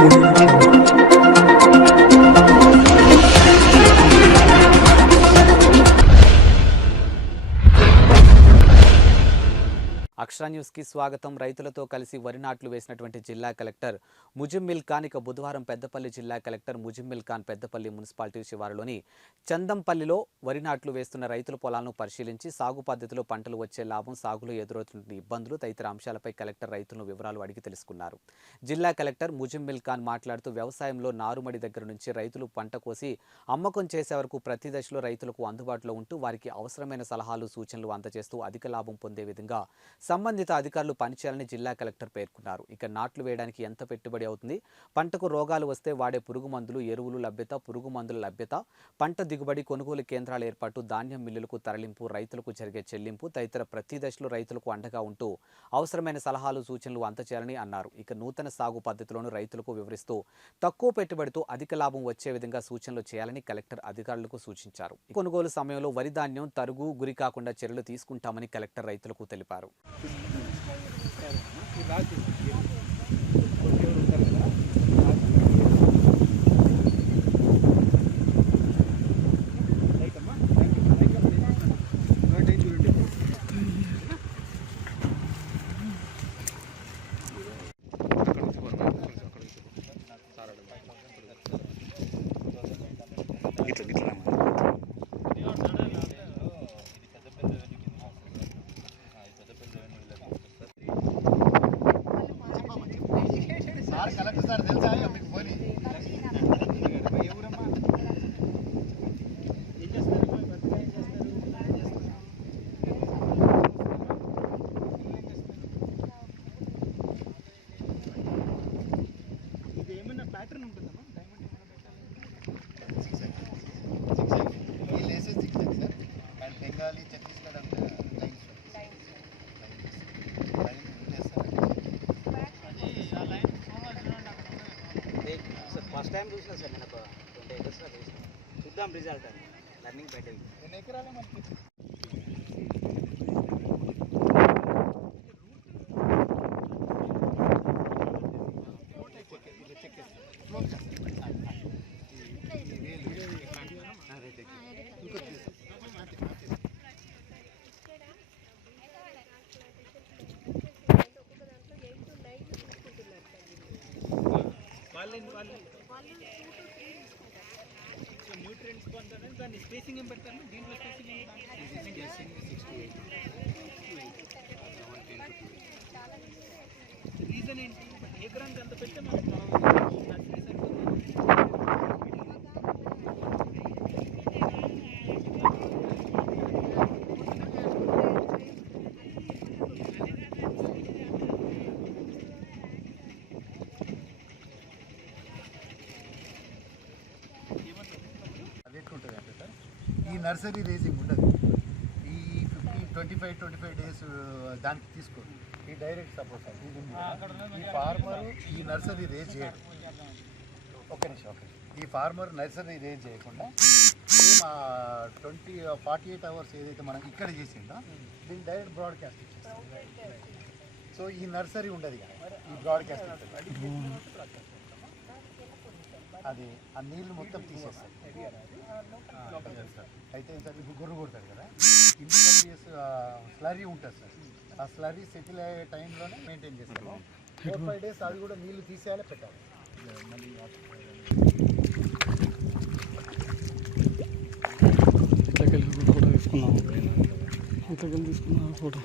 అక్షరా news కి స్వాగతం. రైతులతో కలిసి వరి నాట్లు వేసినటువంటి జిల్లా కలెక్టర్ ముజిమ్మిల్ ఖాన్ బుధవారం పెద్దపల్లి జిల్లా కలెక్టర్ ముజిమ్మిల్ ఖాన్ పెద్దపల్లి మున్సిపాలిటీ శివారులోని చందంపల్లిలో వరి నాట్లు వేస్తున్న రైతుల పొలాలను పరిశీలించి సాగు పద్ధతిలో పంటలు వచ్చే లాభం, సాగులో ఎదురవుతున్న ఇబ్బందులు తదితర అంశాలపై కలెక్టర్ రైతులను వివరాలు అడిగి తెలుసుకున్నారు. జిల్లా కలెక్టర్ ముజిమ్మిల్ ఖాన్ మాట్లాడుతూ వ్యవసాయంలో నారుమడి దగ్గర నుంచి రైతులు పంట కోసి అమ్మకం చేసే వరకు ప్రతి దశలో రైతులకు అందుబాటులో ఉంటూ వారికి అవసరమైన సలహాలు, సూచనలు అందజేస్తూ అధిక లాభం పొందే విధంగా సంబంధిత అధికారులు పనిచేయాలని జిల్లా కలెక్టర్ పేర్కొన్నారు. ఇక నాట్లు వేయడానికి ఎంత పెట్టుబడి అవుతుంది, పంటకు రోగాలు వస్తే వాడే పురుగు మందులు, ఎరువులు లభ్యత, పురుగు మందుల లభ్యత, పంట దిగుబడి, కొనుగోలు కేంద్రాల ఏర్పాటు, ధాన్యం మిల్లులకు తరలింపు, రైతులకు జరిగే చెల్లింపు తదితర ప్రతి దశలో రైతులకు అండగా ఉంటూ అవసరమైన సలహాలు, సూచనలు అందజేయాలని అన్నారు. ఇక నూతన సాగు పద్ధతులను రైతులకు వివరిస్తూ తక్కువ పెట్టుబడితో అధిక లాభం వచ్చే విధంగా సూచనలు చేయాలని కలెక్టర్ అధికారులకు సూచించారు. కొనుగోలు సమయంలో వరి ధాన్యం తరుగు గురి కాకుండా చర్యలు తీసుకుంటామని కలెక్టర్ రైతులకు తెలిపారు. కలెక్టర్ సార్ తెలుసా మీకు పోనీ ఇది ఏమన్నా ప్యాటర్న్ ఉంటుందమ్మా? డైమండ్ ఈ laces zigzag sir and Bengali, Chhattisgarh అంతా లైన్స్ ఫస్ట్ టైం చూసిన సార్ నేను 20 acres చూసిన. చూద్దాం రిజల్ట్ అని లర్నింగ్ బయట. ఎన్ని ఎకరాలే మనకి? న్యూట్రియంట్స్ కొంటారు, దాన్ని స్పేసింగ్ ఏం పెడతారు? దీంట్లో స్పేసింగ్ రీజన్ ఏంటి? ఎకరానికి అంత పెడితే మనకు నర్సరీ సరిపోతుంది. ఈ నర్సరీ రేజింగ్ ఉండదు. ఈ 25 డేస్ దానికి తీసుకో. ఈ డైరెక్ట్ సపోర్ట్ ఈ ఫార్మర్ ఈ నర్సరీ రేజ్ చేయడు. ఒక్క నిమిషం. ఈ ఫార్మర్ నర్సరీ రేజ్ చేయకుండా సేమ్ 48 అవర్స్ ఏదైతే మనం ఇక్కడ చేసిందో దీన్ని డైరెక్ట్ బ్రాడ్కాస్ట్ ఇచ్చేస్తాం. సో ఈ నర్సరీ ఉండదు కదా, ఈ బ్రాడ్కాస్ట్ అది ఆ నీళ్ళు మొత్తం తీసేస్తారు. అయితే సార్ ఇప్పుడు గొర్రె కొడతారు కదా, ఇంటర్వ్యూస్ స్లరీ ఉంటుంది సార్. ఆ స్లరీ సెటిల్ అయ్యే టైంలోనే మెయింటైన్ చేస్తాము. 4-5 డేస్ అది కూడా నీళ్ళు తీసేయాలి, పెట్టాలి. మళ్ళీ ఫోటో తీసుకున్నాము. ఫోటో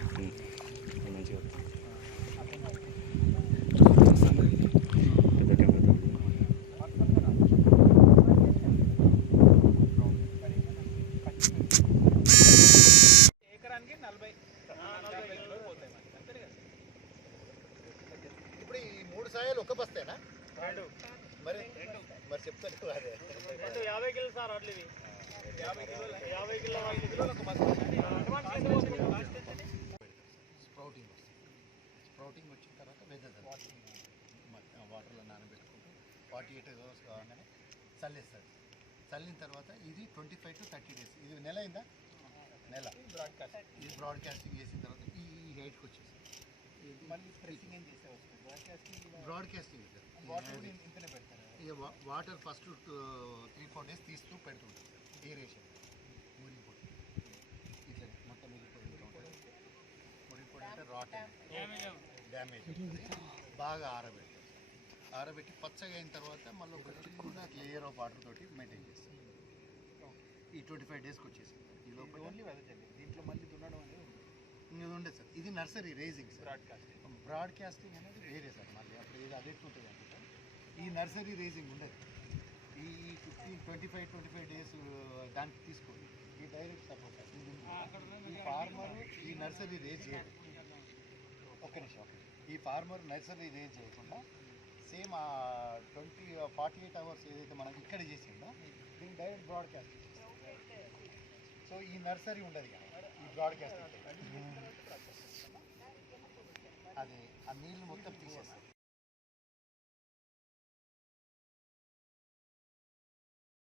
సాయాలు ఒక్క బస్తేనా? మరి చెప్తాను. అదే 50 కిలో సార్ అట్లా 50 కిలో ఒక స్ప్రౌటింగ్ వచ్చిన తర్వాత వెదర్ వాటర్లో నానబెట్టుకుంటూ 48 అవర్స్ కాగానే చల్లేస్తారు. చల్లిన తర్వాత ఇది 25 to 30 డేస్. ఇది నెల అయిందా? నెల ఇది బ్రాడ్కాస్టింగ్ చేసిన తర్వాత ఈ హైట్కి వచ్చేసి మళ్ళీ ప్రెసింగ్ ఏం చేసేవచ్చు. బ్రాడ్కాస్టింగ్ వాటర్ ఇంతనే వాటర్ ఫస్ట్ 3-4 డేస్ తీస్తూ పెడుతుంటాం ఏరేషన్ మురిగిపోయి ఇట్లా మొత్తం మురిగిపోయి మురిగిపోయి అంటే రాట్ డ్యామేజ్ బాగా ఆరబెట్టి పచ్చగా అయిన తర్వాత మళ్ళీ ఒక చిన్న లేయర్ ఆఫ్ వాటర్ తోటి మెయింటైన్ చేస్తాం. ఈ 25 డేస్కి వచ్చేసి ఈ లోపల ఓన్లీ వెదజల్లి దీంట్లో మళ్ళీ దున్నడం అనేది ఉంది. ఇది ఉండదు సార్. ఇది నర్సరీ రేజింగ్ సార్. బ్రాడ్కాస్టింగ్ అనేది వేరే సార్. మళ్ళీ అప్పుడు ఇది అది ఎట్లుంటుంది అంటే ఈ నర్సరీ రేజింగ్ ఉండదు. ఈ 25 డేస్ దానికి తీసుకోండి. ఈ డైరెక్ట్ సపోర్ట్ సార్. ఈ ఫార్మర్ ఈ నర్సరీ రేజ్ చేయడు. ఒక్క నిమిషం. ఈ ఫార్మర్ నర్సరీ రేజ్ చేయకుండా సేమ్ ఆ 48 అవర్స్ ఏదైతే మనం ఇక్కడ చేసిందో దీన్ని డైరెక్ట్ బ్రాడ్కాస్టింగ్ చేస్తాం. సో ఈ నర్సరీ ఉండదు కదా, ఈ బ్రాడ్కాస్టింగ్ అది ఆ నీళ్ళు మొత్తం తీసేస్తాం.